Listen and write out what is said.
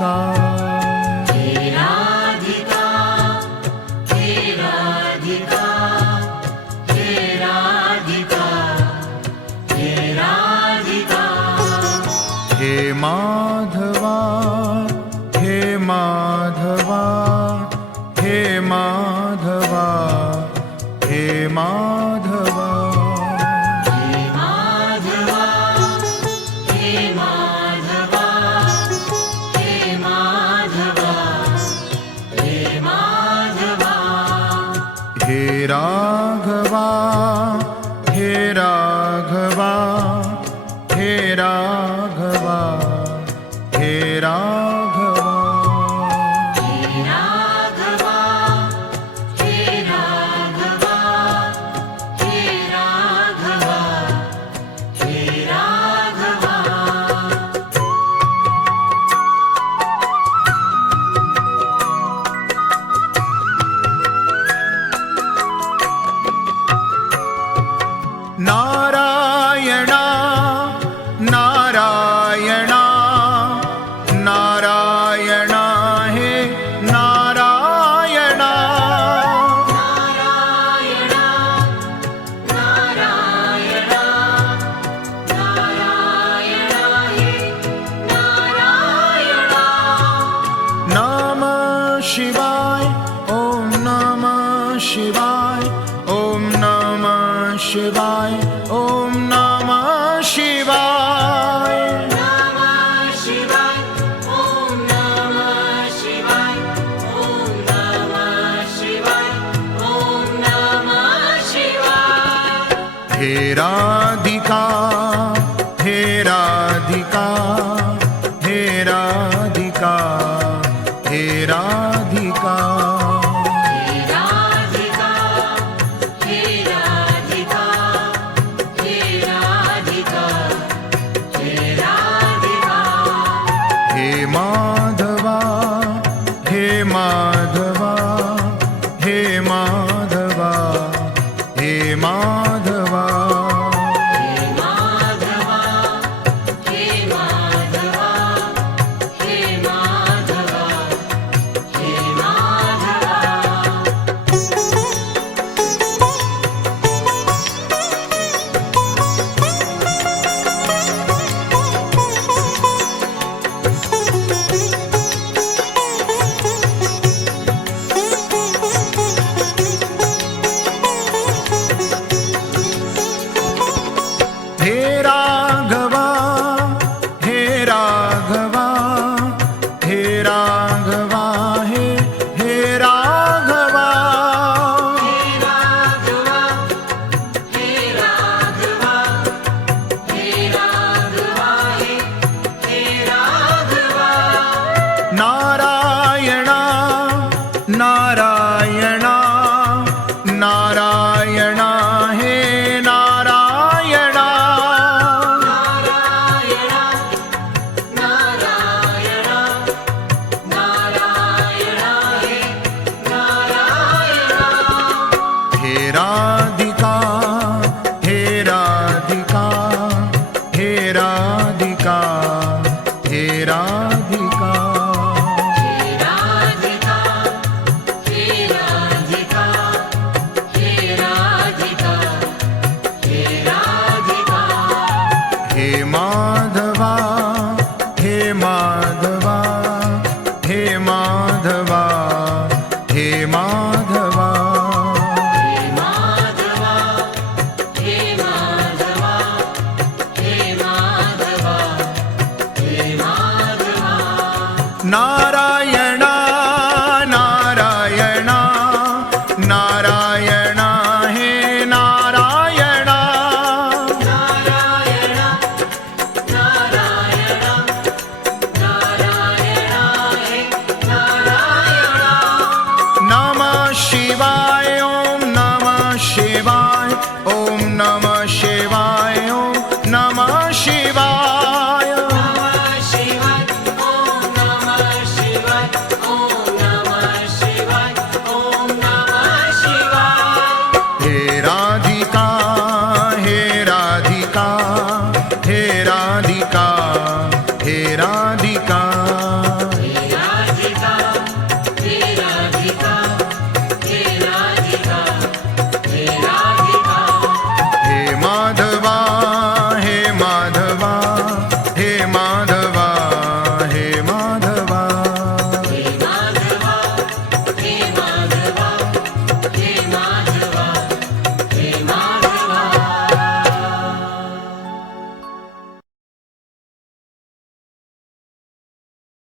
राधिका हे राधिका हे राधिका हे राधिका हे राधिका हे माधवा हे माधवा हे माधवा हे माधवा हे माधवा हे माधवा हे माधवा हे माधवा हे राघवा हे राघवा हे राघवा हे राघवा हे राघवा हे राघवा हे राघवा हे राघवा नारायणा नारायणा नारायणा हे नारायणा नारायणा नारायणा नारायणा हे नारायणा नमः शिवाय ॐ नमः शिवाय ॐ नमः शिवाय ॐ नमः शिवाय नमः शिवाय ॐ नमः शिवाय ॐ नमः शिवाय ॐ नमः शिवाय हे राधिका हे राधिका हे राधिका हे राधिका हे राधिका हे राधिका हे राधिका हे राधिका हे माधवा हे माधवा हे माधवा हे माधवा हे माधवा हे माधवा हे माधवा हे माधवा हे राघवा हे राघवा हे राघवा हे राघवा हे राघवा हे राघवा हे राघवा हे राघवा नारायणा नारायणा नारायणा हे नारायणा नारायणा नारायणा नारायणा हे नारायणा हे राधिका हे राधिका हे राधिका हे राधिका हे राधिका हे राधिका हे राधिका हे राधिका हे माधवा हे माधवा हे माधवा हे माधवा हे माधवा हे माधवा हे माधवा हे माधवा नारायण